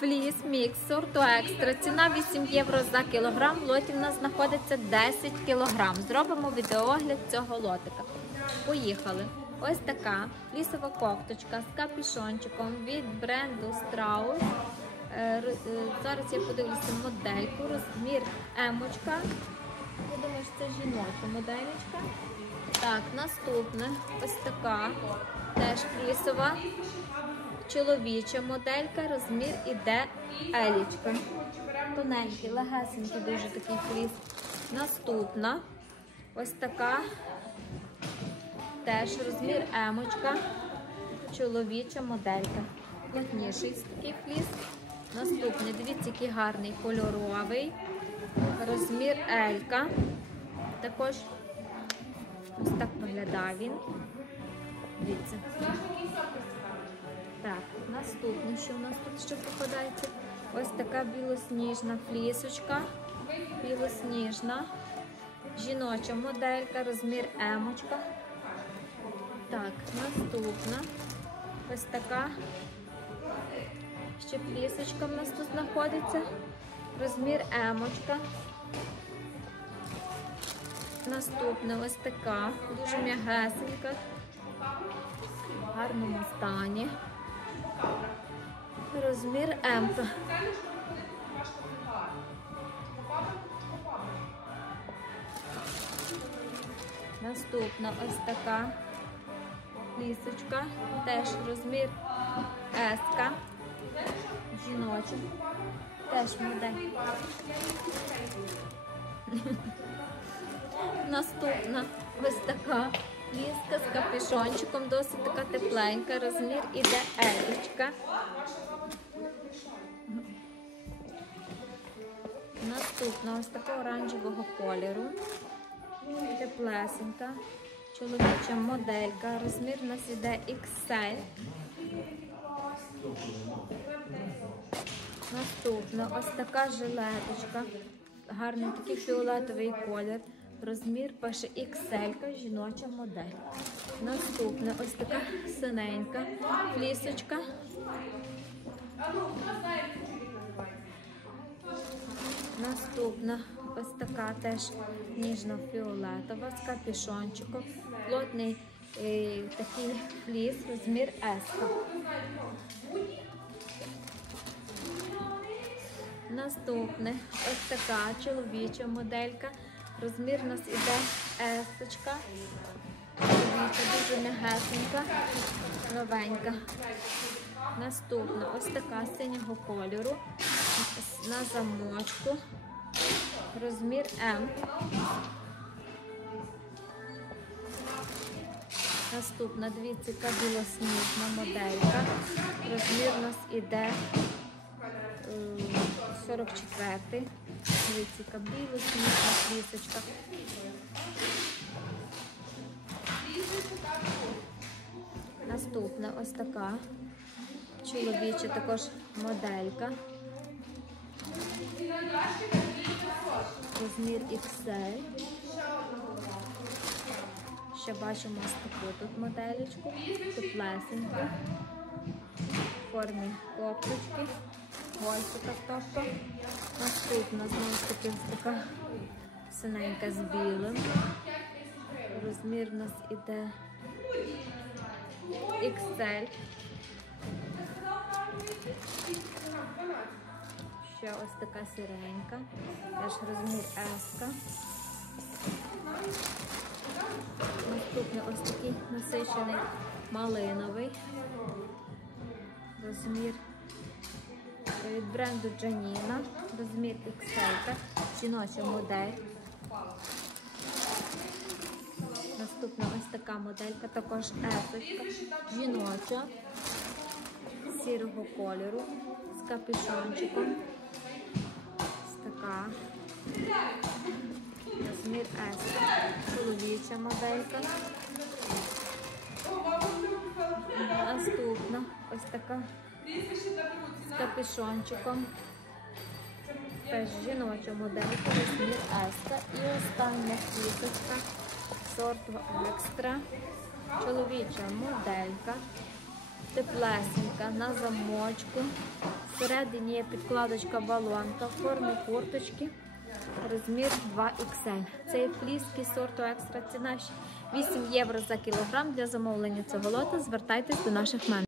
Фліс мікс сорту екстра. Ціна 8 євро за кілограм. В лоті в нас знаходиться 10 кілограм. Зробимо відеоогляд цього лотика. Поїхали. Ось така флісова кофточка з капюшончиком від бренду Strauss. Е, е, Зараз я подивлюся модельку, розмір емочка. Я думаю, що це жіноча моделька. Так, наступне ось така, теж флісова. Чоловіча моделька, розмір іде елічка. Тоненький, легесенький, дуже такий фліс. Наступна ось така, теж розмір емочка, чоловіча моделька. Плотніший такий фліс. Наступний, дивіться, який гарний кольоровий. Розмір Елька. Також ось так виглядає він. Дивіться. Так, наступне, що у нас тут ще попадається? Ось така білосніжна флісочка. Білосніжна. Жіноча моделька, розмір емочка. Так, наступна. Ось така. Ще флісочка в нас тут знаходиться. Розмір емочка. Наступна ось така, дуже м'ягесенька, в гарному стані. Розмір М. Наступна ось така лісочка, теж розмір С. Жіноча. Теж модель. Наступна ось така ліска з капюшончиком, досить така тепленька, розмір іде елічка. Наступна ось така оранжевого кольору. Теплесенька. Чоловіча моделька. Розмір у нас іде XL. Наступна ось така жилеточка. Гарний такий фіолетовий колір. Розмір пише XL, жіноча модель. Наступна ось така синенька флісочка. Наступна ось така теж ніжно-фіолетова з капюшончиком. Плотний е, такий фліс, розмір S. Наступне ось така чоловіча моделька. Розмір у нас іде есочка. Чоловіча, дуже м'ягесенька, новенька. Наступна ось така синього кольору. На замочку. Розмір М. Наступна, дивіться, яка білосніжна моделька. Розмір у нас іде 44-й. Дивіться, яка білосніжна флісочка. Наступна ось така чоловіча також моделька. Розмір XL. Ще бачимо ось таку тут моделечку. Теплесеньку. В формі копточки. Гольфика тобто. Наступна знову ж таки така синенька з білим. Розмір у нас іде XL. Ще ось така сиренька. Теж розмір S. Наступний ось такий насичений малиновий. Розмір від бренду Джаніна. Розмір XL. Жіноча модель. Наступна ось така моделька, також S. Жіноча. Сірого кольору. З капюшончиком. Ось така. Розмір S. Чоловіча моделька. Наступна ось така з капюшончиком. Теж жіноча моделька, розмір S. І остання квіточка сорту екстра. Чоловіча моделька. теплесенька на замочку. Всередині є підкладочка балонка в формі курточки. Розмір 2XL. Це є фліски сорту екстра. Ціна 8 євро за кілограм. Для замовлення цього лота звертайтесь до наших менеджерів.